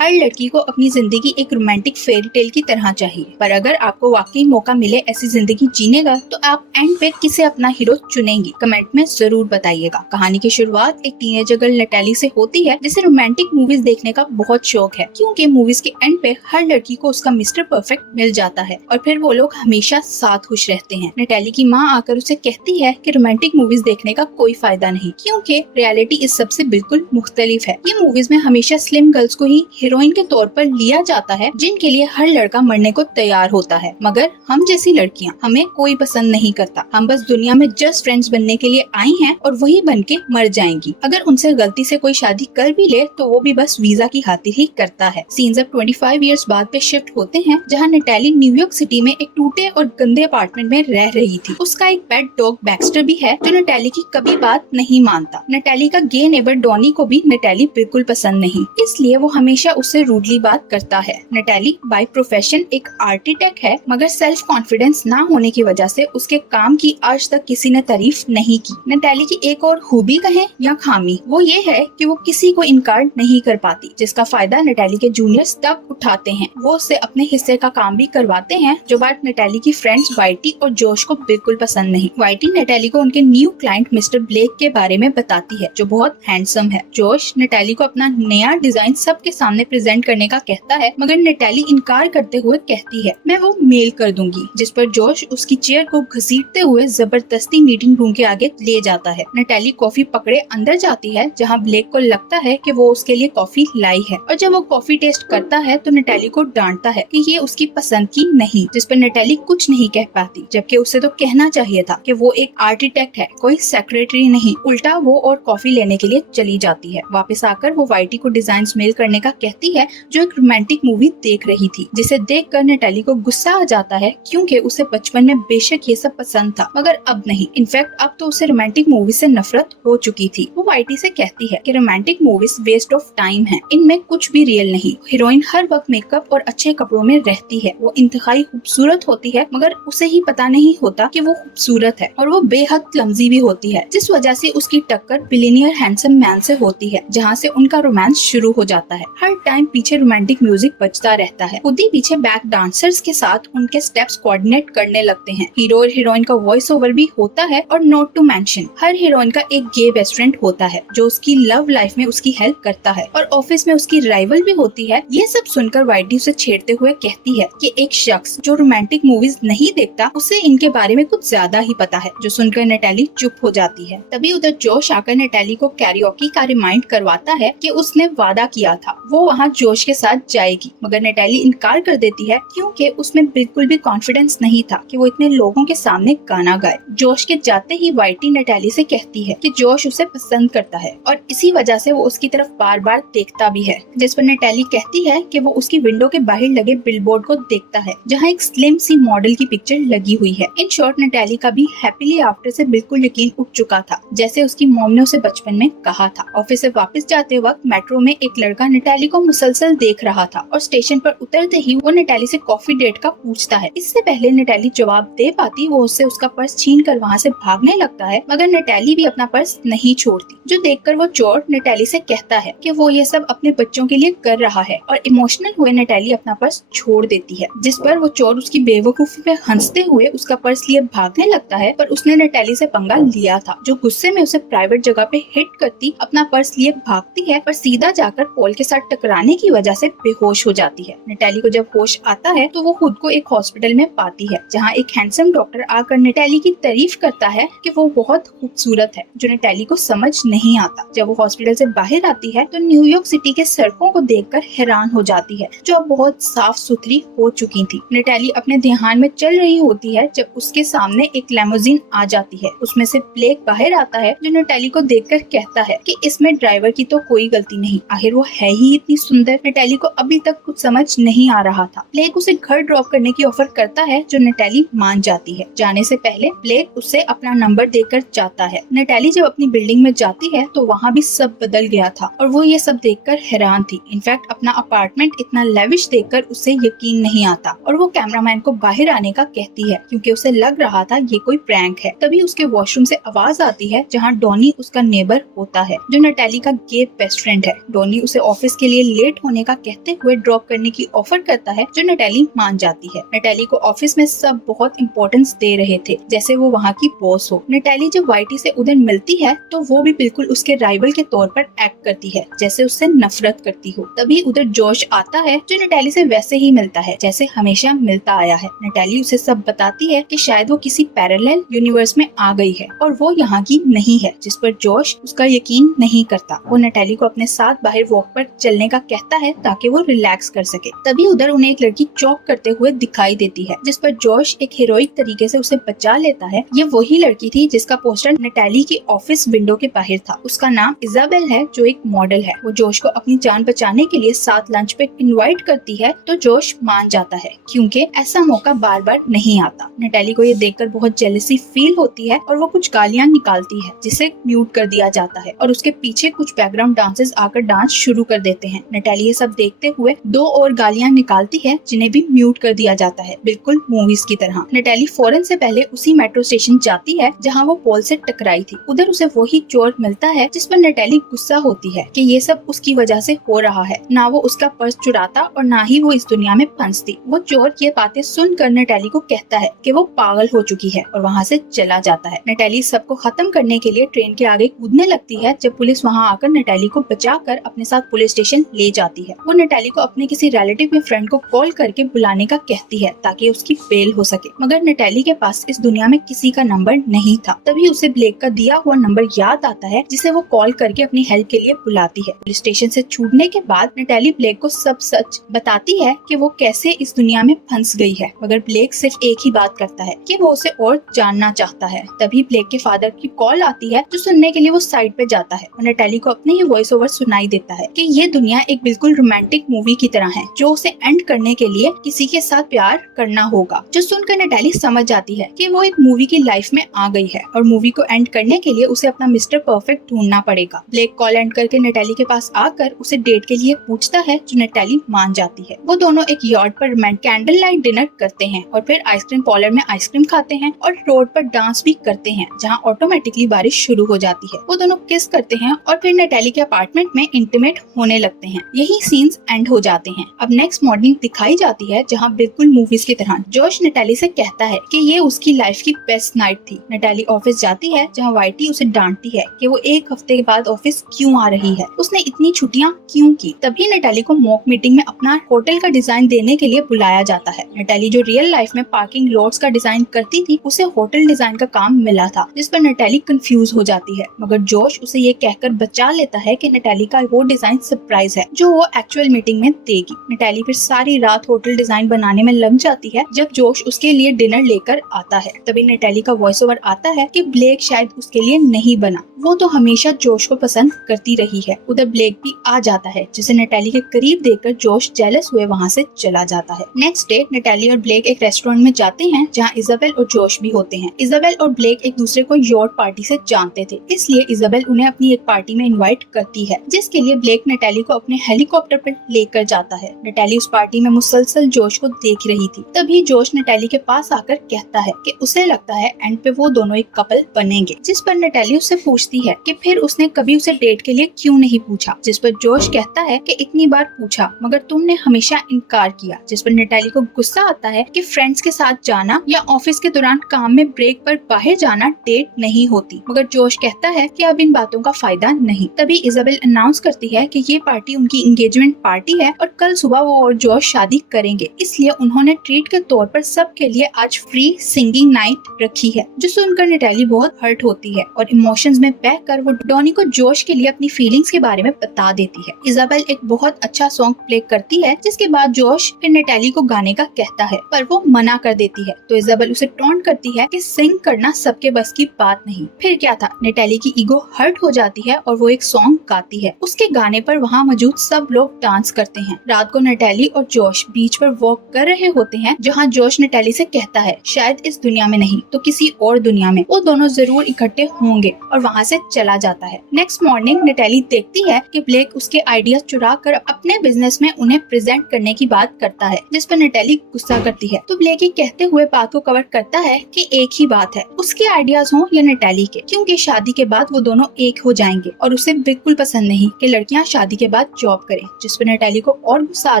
हर लड़की को अपनी जिंदगी एक रोमांटिक फेरी टेल की तरह चाहिए, पर अगर आपको वाकई मौका मिले ऐसी जिंदगी जीने का तो आप एंड पे किसे अपना हीरो चुनेंगी? कमेंट में जरूर बताइएगा। कहानी की शुरुआत एक टीनेजर गर्ल नटैली से होती है जिसे रोमांटिक मूवीज देखने का बहुत शौक है, क्योंकि मूवीज के एंड पे हर लड़की को उसका मिस्टर परफेक्ट मिल जाता है और फिर वो लोग हमेशा साथ खुश रहते हैं। नटैली की माँ आकर उसे कहती है कि रोमांटिक मूवीज देखने का कोई फायदा नहीं, क्योंकि रियलिटी इस सब से बिल्कुल मुख्तलिफ है। ये मूवीज में हमेशा स्लिम गर्ल्स को ही हीरोइन के तौर पर लिया जाता है, जिनके लिए हर लड़का मरने को तैयार होता है, मगर हम जैसी लड़कियां हमें कोई पसंद नहीं करता। हम बस दुनिया में जस्ट फ्रेंड्स बनने के लिए आई हैं और वही बन के मर जाएंगी। अगर उनसे गलती से कोई शादी कर भी ले तो वो भी बस वीजा की खातिर ही करता है। सीन्स अब 25 इयर्स बाद पे शिफ्ट होते हैं, जहाँ नटैली न्यूयॉर्क सिटी में एक टूटे और गंदे अपार्टमेंट में रह रही थी। उसका एक पेट डॉग बैक्स्टर भी है जो नटैली की कभी बात नहीं मानता। नटैली का गे नेबर डॉनी को भी नटैली बिल्कुल पसंद नहीं, इसलिए वो हमेशा उससे रूडली बात करता है। नटैली बाय प्रोफेशन एक आर्किटेक्ट है, मगर सेल्फ कॉन्फिडेंस ना होने की वजह से उसके काम की आज तक किसी ने तारीफ नहीं की। नटैली की एक और खूबी कहें या खामी, वो ये है कि वो किसी को इनकार नहीं कर पाती, जिसका फायदा नटैली के जूनियर्स तक उठाते हैं। वो उससे अपने हिस्से का काम भी करवाते हैं, जो बात नटैली की फ्रेंड्स वाइटी और जोश को बिल्कुल पसंद नहीं। वाइटी नटैली को उनके न्यू क्लाइंट मिस्टर ब्लेक के बारे में बताती है, जो बहुत हैंडसम है। जोश नटैली को अपना नया डिजाइन सबके सामने प्रेजेंट करने का कहता है, मगर नटैली इनकार करते हुए कहती है मैं वो मेल कर दूंगी, जिस पर जोश उसकी चेयर को घसीटते हुए जबरदस्ती मीटिंग रूम के आगे ले जाता है। नटैली कॉफी पकड़े अंदर जाती है, जहां ब्लेक को लगता है कि वो उसके लिए कॉफी लाई है, और जब वो कॉफी टेस्ट करता है तो नटैली को डांटता है कि ये उसकी पसंद की नहीं, जिस पर नटैली कुछ नहीं कह पाती, जबकि उसे तो कहना चाहिए था कि वो एक आर्किटेक्ट है, कोई सेक्रेटरी नहीं। उल्टा वो और कॉफी लेने के लिए चली जाती है। वापस आकर वो वाइटी को डिजाइन मेल करने का कहती है, जो एक रोमांटिक मूवी देख रही थी, जिसे देखकर नटैली को गुस्सा आ जाता है, क्योंकि उसे बचपन में बेशक ये सब पसंद था, मगर अब नहीं। इनफैक्ट अब तो उसे रोमांटिक मूवी से नफरत हो चुकी थी। वो वाइटी से कहती है कि romantic movies waste of time है, इनमें कुछ भी रियल नहीं। हीरोइन हर वक्त मेकअप और अच्छे कपड़ों में रहती है, वो इंतहाई खूबसूरत होती है, मगर उसे ही पता नहीं होता कि वो खूबसूरत है, और वो बेहद क्लमजी भी होती है, जिस वजह से उसकी टक्कर बिलियनियर हैंडसम मैन से होती है, जहाँ से उनका रोमांस शुरू हो जाता है। हर टाइम पीछे रोमांटिक म्यूजिक बजता रहता है। खुद ही पीछे बैक डांसर्स के साथ उनके स्टेप्स कोऑर्डिनेट करने लगते हैं। हीरो और हीरोइन का वॉइस ओवर भी होता है, और नोट टू मेंशन हर हीरोइन का एक गे बेस्ट फ्रेंड होता है, जो उसकी लव लाइफ में उसकी हेल्प करता है, और ऑफिस में उसकी राइवल भी होती है। ये सब सुनकर वाइटी उसे छेड़ते हुए कहती है कि एक शख्स जो रोमांटिक मूवीज नहीं देखता, उसे इनके बारे में कुछ ज्यादा ही पता है, जो सुनकर नटैली चुप हो जाती है। तभी उधर जोश आकर नटैली को कैरियोकी का रिमाइंड करवाता है कि उसने वादा किया था वो वहाँ जोश के साथ जाएगी, मगर नटैली इनकार कर देती है, क्योंकि उसमें बिल्कुल भी कॉन्फिडेंस नहीं था कि वो इतने लोगों के सामने गाना गाए। जोश के जाते ही वाइटी नटैली से कहती है कि जोश उसे पसंद करता है, और इसी वजह से वो उसकी तरफ बार बार देखता भी है, जिस पर नटैली कहती है कि वो उसकी विंडो के बाहर लगे बिलबोर्ड को देखता है, जहाँ एक स्लिम सी मॉडल की पिक्चर लगी हुई है। इन शॉर्ट नटैली का भी हैप्पीली आफ्टर से बिल्कुल यकीन उठ चुका था, जैसे उसकी मॉम ने उसे बचपन में कहा था। ऑफिस से वापस जाते वक्त मेट्रो में एक लड़का नटैली को मुसलसल देख रहा था, और स्टेशन पर उतरते ही वो नटैली से कॉफी डेट का पूछता है। इससे पहले नटैली जवाब दे पाती, वो उससे उसका पर्स छीन कर वहाँ से भागने लगता है, मगर नटैली भी अपना पर्स नहीं छोड़ती, जो देखकर वो चोर नटैली से कहता है कि वो ये सब अपने बच्चों के लिए कर रहा है, और इमोशनल हुए नटैली अपना पर्स छोड़ देती है, जिस पर वो चोर उसकी बेवकूफी पे हंसते हुए उसका पर्स लिए भागने लगता है। पर उसने नटैली से पंगा लिया था, जो गुस्से में उसे प्राइवेट जगह पे हिट करती अपना पर्स लिए भागती है, पर सीधा जाकर पॉल के साथ टकराने की वजह से बेहोश हो जाती है। नटैली को जब होश आता है तो वो खुद को एक हॉस्पिटल में पाती है, जहाँ एक हैंडसम डॉक्टर आकर नटैली की तारीफ करता है कि वो बहुत खूबसूरत है, जो नटैली को समझ नहीं आता। जब वो हॉस्पिटल से बाहर आती है तो न्यूयॉर्क सिटी के सड़कों को देखकर हैरान हो जाती है, जो अब बहुत साफ सुथरी हो चुकी थी। नटैली अपने ध्यान में चल रही होती है जब उसके सामने एक लेमोजीन आ जाती है। उसमें से ब्लेक बाहर आता है, जो नटैली को देखकर कहता है कि इसमें ड्राइवर की तो कोई गलती नहीं, आखिर वो है ही इतनी सुंदर। नटैली को अभी तक कुछ समझ नहीं आ रहा था। ब्लेक उसे घर ड्रॉप करने की ऑफर करता है, जो नटैली मान जाती है। जाने से पहले ब्लेक उसे अपना नंबर देकर जाता है। नटैली जब अपनी बिल्डिंग में जाती है तो वहाँ भी सब बदल गया था, और वो ये सब देखकर हैरान थी। इनफैक्ट अपना अपार्टमेंट इतना लेविश देखकर उसे यकीन नहीं आता, और वो कैमरामैन को बाहर आने का कहती है, क्योंकि उसे लग रहा था ये कोई प्रैंक है। तभी उसके वॉशरूम से आवाज आती है, जहाँ डॉनी उसका नेबर होता है, जो नटैली का गे बेस्ट फ्रेंड है। डॉनी उसे ऑफिस के लिए लेट होने का कहते हुए ड्रॉप करने की ऑफर करता है, जो नटैली मान जाती है। नटैली को ऑफिस में सब बहुत इम्पोर्टेंस दे रहे थे, जैसे वो वहाँ की बॉस हो। नटैली जब वाइटी से उधर मिलती है तो वो भी बिल्कुल उसके राइवल के तौर पर एक्ट करती है, जैसे उससे नफरत करती हो। तभी उधर जॉश आता है, जो नटैली से वैसे ही मिलता है जैसे हमेशा मिलता आया है। नटैली उसे सब बताती है कि शायद वो किसी पैरेलल यूनिवर्स में आ गई है और वो यहाँ की नहीं है, जिस पर जॉश उसका यकीन नहीं करता। वो नटैली को अपने साथ बाहर वॉक पर चलने का कहता है ताकि वो रिलैक्स कर सके। तभी उधर उन्हें एक लड़की चौक करते हुए दिखाई देती है, जिस पर जॉश एक हीरोइक तरीके से उसे बचा लेता है। ये वही लड़की थी जिसका पोस्टर नटैली की ऑफिस विंडो के बाहर था। उसका नाम इजाबेल है, जो एक मॉडल है। वो जॉश को अपनी जान बचाने के लिए साथ लंच पे इनवाइट करती है, तो जॉश मान जाता है क्योंकि ऐसा मौका बार बार नहीं आता। नटैली को ये देखकर बहुत जेलसी फील होती है और वो कुछ गालियां निकालती है, जिसे म्यूट कर दिया जाता है और उसके पीछे कुछ बैकग्राउंड डांसर्स आकर डांस शुरू कर देते हैं। नटैली ये सब देखते हुए 2 और गालियां निकालती है, जिन्हें भी म्यूट कर दिया जाता है, बिल्कुल मूवीज की तरह। नटैली फौरन से पहले उसी मेट्रो स्टेशन जाती है जहाँ वो पॉल से टकराई थी। उधर उसे वही चोर मिलता है, जिस पर नटैली गुस्सा होती है कि ये सब उसकी वजह से हो रहा है। ना वो उसका पर्स चुराता और ना ही वो इस दुनिया में फंसती। वो चोर ये बातें सुनकर नटैली को कहता है कि वो पागल हो चुकी है और वहाँ से चला जाता है। नटैली सबको खत्म करने के लिए ट्रेन के आगे कूदने लगती है, जब पुलिस वहाँ आकर नटैली को बचाकर अपने साथ पुलिस स्टेशन ले जाती है। वो नटैली को अपने किसी रिलेटिव या फ्रेंड को कॉल करके बुलाने का कहती है ताकि उसकी बेल हो सके, मगर नटैली के पास इस दुनिया में किसी का नंबर नहीं था। तभी उसे ब्लेक का दिया हुआ नंबर याद आता है, जिसे वो कॉल करके अपनी हेल्प के लिए बुलाती है। पुलिस स्टेशन से छूटने के बाद नटैली ब्लेक को सब सच बताती है कि वो कैसे इस दुनिया में फंस गई है, मगर ब्लेक सिर्फ एक ही बात करता है कि वो उसे और जानना चाहता है। तभी ब्लेक के फादर की कॉल आती है, जो सुनने के लिए वो साइड पे जाता है और नटैली को अपने ही वॉइस ओवर सुनाई देता है कि ये दुनिया एक बिल्कुल रोमांटिक मूवी की तरह है, जो उसे एंड करने के लिए किसी के साथ प्यार करना होगा। जो सुनकर नटैली समझ जाती है कि वो एक मूवी की लाइफ में आ गई है और मूवी को एंड करने के लिए उसे अपना मिस्टर परफेक्ट ढूंढना पड़ेगा। ब्लेक कॉल एंड करके नटैली के पास आकर उसे डेट के लिए पूछता है, जो नटैली मान जाती है। वो दोनों एक यॉट पर कैंडल लाइट डिनर करते हैं और फिर आइसक्रीम पार्लर में आइसक्रीम खाते हैं और रोड पर डांस भी करते हैं, जहाँ ऑटोमेटिकली बारिश शुरू हो जाती है। वो दोनों किस करते हैं और फिर नटैली के अपार्टमेंट में इंटीमेट होने लगते हैं। यही सीन्स एंड हो जाते हैं। अब नेक्स्ट मॉर्निंग दिखाई जाती है, जहाँ बिल्कुल मूवीज की तरह जॉश नटैली से कहता है कि ये उसकी लाइफ की बेस्ट नाइट थी। नटैली ऑफिस जाती है, जहाँ वाइटी उसे डांटती है कि वो एक हफ्ते के बाद ऑफिस क्यों आ रही है, उसने इतनी छुट्टियाँ क्यों की। तभी नटैली को मॉक मीटिंग में अपना होटल का डिजाइन देने के लिए बुलाया जाता है। नटैली जो रियल लाइफ में पार्किंग लॉट्स का डिजाइन करती थी, उसे होटल डिजाइन का काम मिला था, जिस पर नटैली कंफ्यूज हो जाती है, मगर जॉश उसे ये कहकर बचा लेता है कि नटैली का वो डिजाइन सरप्राइज है, जो वो एक्चुअल मीटिंग में देगी। नटैली फिर सारी रात होटल डिजाइन बनाने में लग जाती है, जब जॉश उसके लिए डिनर लेकर आता है। तभी नटैली का वॉइस ओवर आता है कि ब्लेक शायद उसके लिए नहीं बना, वो तो हमेशा जॉश को पसंद करती रही है। उधर ब्लेक भी आ जाता है, जिसे नटैली के करीब देखकर जॉश जेलस हुए वहाँ से चला जाता है। नेक्स्ट डे नटैली और ब्लेक एक रेस्टोरेंट में जाते हैं, जहाँ इजाबेल और जॉश भी होते हैं। इजाबेल और ब्लेक एक दूसरे को यॉट पार्टी से जानते थे, इसलिए इजाबेल उन्हें अपनी एक पार्टी में इनवाइट करती है, जिसके लिए ब्लेक नटैली को अपने हेलीकॉप्टर पर लेकर जाता है। नटैली उस पार्टी में मुसलसल जॉश को देख रही थी। तभी जॉश नटैली के पास आकर कहता है कि उसे लगता है एंड पे वो दोनों एक कपल बनेंगे, जिस पर नटैली उससे पूछती है कि फिर उसने कभी उसे डेट के लिए क्यों नहीं पूछा, जिस पर जॉश कहता है कि इतनी बार पूछा मगर तुमने हमेशा इनकार किया, जिस पर नटैली को गुस्सा आता है कि फ्रेंड्स के साथ जाना या ऑफिस के दौरान काम में ब्रेक पर बाहर जाना डेट नहीं होती, मगर जॉश कहता है कि अब इन बातों का फायदा नहीं। तभी इजाबेल अनाउंस करती है कि ये पार्टी उनकी एंगेजमेंट पार्टी है और कल सुबह वो और जॉश शादी करेंगे, इसलिए उन्होंने ट्रीट के तौर पर सबके लिए आज फ्री सिंगिंग नाइट रखी है। जो सुनकर नटैली बहुत हर्ट होती है और इमोशंस में बहकर वो डॉनी को जॉश के लिए अपनी फीलिंग्स के बारे में बता देती है। इजाबेल एक बहुत अच्छा सॉन्ग प्ले करती है, जिसके बाद जॉश फिर नटैली को गाने का कहता है, पर वो मना कर देती है। तो इजाबेल उसे टॉन्ट करती है कि सिंग करना सबके बस की बात नहीं। फिर क्या था, नटैली की ईगो हर्ट हो जाती है और वो एक सॉन्ग गाती है। उसके गाने पर वहाँ मौजूद सब लोग डांस करते हैं। रात को नटैली और जॉश बीच पर वॉक कर रहे होते हैं, जहाँ जॉश नटैली से कहता है शायद इस दुनिया में नहीं तो किसी और दुनिया में वो दोनों जरूर इकट्ठे होंगे, और वहाँ से चला जाता है। नेक्स्ट मॉर्निंग नटैली देखती है कि ब्लेक उसके आइडियाज चुरा कर अपने बिजनेस में उन्हें प्रेजेंट करने की बात करता है, जिस पर नटैली गुस्सा करती है। तो ब्लेक ही कहते हुए बात को कवर करता है कि एक ही बात है, उसके आइडियाज हो या नटैली के, क्योंकि शादी के बाद वो दोनों एक हो जाएंगे और उसे बिल्कुल पसंद नहीं कि लड़कियां शादी के बाद जॉब करे, जिस पर नटाली को और गुस्सा आ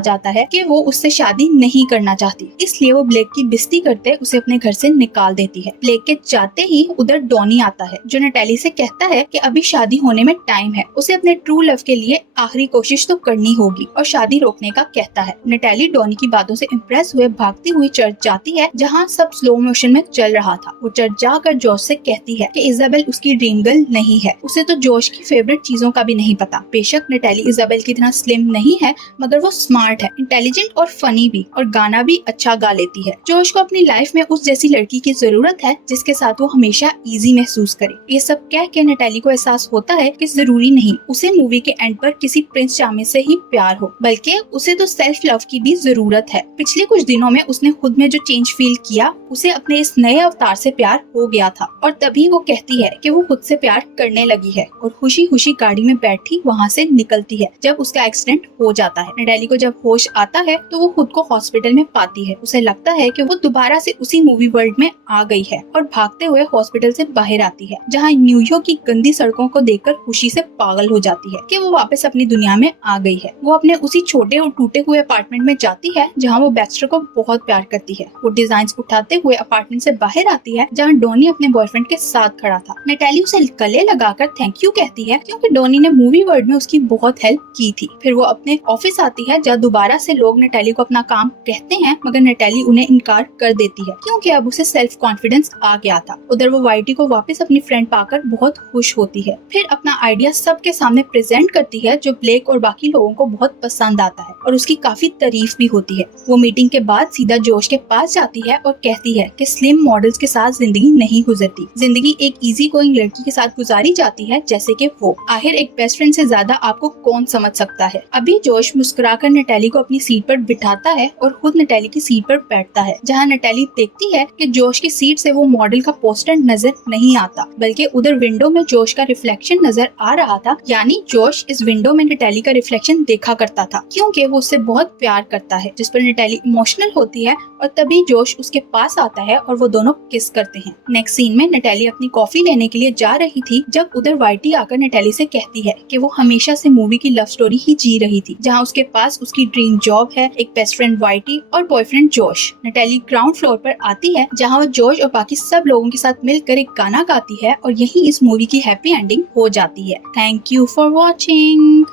जाता है कि वो उससे शादी नहीं करना चाहती, इसलिए वो ब्लेक की बेइज्जती करते उसे अपने घर से निकाल देती है। ब्लेक के जाते ही उधर डॉनी आता है जो नटाली से कहता है कि अभी शादी होने में टाइम है, उसे अपने ट्रू लव के लिए आखिरी कोशिश तो करनी होगी और शादी रोकने का कहता है। नटाली डॉनी की बातों से इम्प्रेस हुए भागती हुई चर्च जाती है जहाँ सब स्लो मोशन में चल रहा था। वो चर्च जाकर जॉश से कहती है कि इजाबेल उसकी ड्रीम गर्ल नहीं है, उसे तो जॉश की फेवरेट चीजों का भी नहीं पता। बेशक नटाली इजाबेल की तरह स्लिम नहीं है, मगर वो स्मार्ट है, इंटेलिजेंट और फनी भी, और गाना भी अच्छा गा लेती है। जॉश को अपनी लाइफ में उस जैसी लड़की की जरूरत है जिसके साथ वो हमेशा इजी महसूस करे। ये सब कह के नटाली को एहसास होता है कि जरूरी नहीं उसे मूवी के एंड पर किसी प्रिंस चार्मिंग से ही प्यार हो, बल्कि उसे तो सेल्फ लव की भी जरूरत है। पिछले कुछ दिनों में उसने खुद में जो चेंज फील किया, उसे अपने इस नए अवतार से प्यार हो गया था, और तभी वो कहती है कि वो खुद से प्यार करने लगी है, और खुशी खुशी गाड़ी में बैठी वहाँ से निकलती है जब उसका एक्सीडेंट हो जाता है। नटाली को जब होश आता है तो वो खुद को हॉस्पिटल में पाती है। उसे लगता है कि वो दोबारा से उसी मूवी वर्ल्ड में आ गई है, और भागते हुए हॉस्पिटल से बाहर आती है जहाँ न्यूयॉर्क की गंदी सड़कों को देखकर खुशी से पागल हो जाती है कि वो वापस अपनी दुनिया में आ गई है। वो अपने उसी छोटे और टूटे हुए अपार्टमेंट में जाती है जहाँ वो बैक्स्टर को बहुत प्यार करती है। वो डिजाइन्स उठाते हुए अपार्टमेंट से बाहर आती है जहाँ डॉनी अपने बॉयफ्रेंड के साथ खड़ा था। नटाली उसे गले लगाकर थैंक यू कहती है क्योंकि डॉनी ने मूवी वर्ल्ड में उसकी बहुत हेल्प की थी। फिर वो अपने ऑफिस आती है जहाँ दोबारा से लोग नटाली को अपना काम कहते हैं, मगर नटाली उन्हें इनकार कर देती है क्योंकि अब उसे सेल्फ कॉन्फिडेंस आ गया था। उधर वो वाइटी को वापस अपनी फ्रेंड पाकर बहुत खुश होती है। फिर अपना आइडिया सबके सामने प्रेजेंट करती है जो ब्लेक और बाकी लोगों को बहुत पसंद आता है, और उसकी काफी तारीफ भी होती है। वो मीटिंग के बाद सीधा जोश के पास जाती है और कहती है कि स्लिम मॉडल्स के साथ जिंदगी नहीं गुजरती, जिंदगी एक इजी गोइंग लड़की के साथ गुजारी जाती है जैसे कि वो। आखिर एक बेस्ट फ्रेंड से ज्यादा आपको कौन समझ सकता है। अभी जोश मुस्कुराकर नटाली को अपनी सीट पर बिठाता है और खुद नटाली की सीट पर बैठता है, जहाँ नटाली देखती है कि जोश की सीट से वो मॉडल का पोस्टर नजर नहीं आता, बल्कि उधर विंडो में जोश का रिफ्लेक्शन नजर आ रहा था। यानी जोश इस विंडो में नटाली का रिफ्लेक्शन देखा करता था क्योंकि वो उससे बहुत प्यार करता है, जिस पर नटाली इमोशनल होती है, और तभी जोश उसके पास आता है और वो दोनों किस करते हैं। नेक्स्ट सीन में नटाली अपनी कॉफी लेने के लिए जा रही थी जब उधर वाइटी आकर नटाली से कहती है कि वो हमेशा से मूवी की लव स्टोरी ही जी रही थी, जहाँ उसके पास उसकी ड्रीम जॉब है, एक बेस्ट फ्रेंड वाइटी और बॉयफ्रेंड जोश। नटाली ग्राउंड फ्लोर पर आती है जहाँ वो जोश और बाकी सब लोगों के साथ मिलकर एक गाना गाती है, और यही इस मूवी की हैप्पी एंडिंग हो जाती है। Thank you for watching.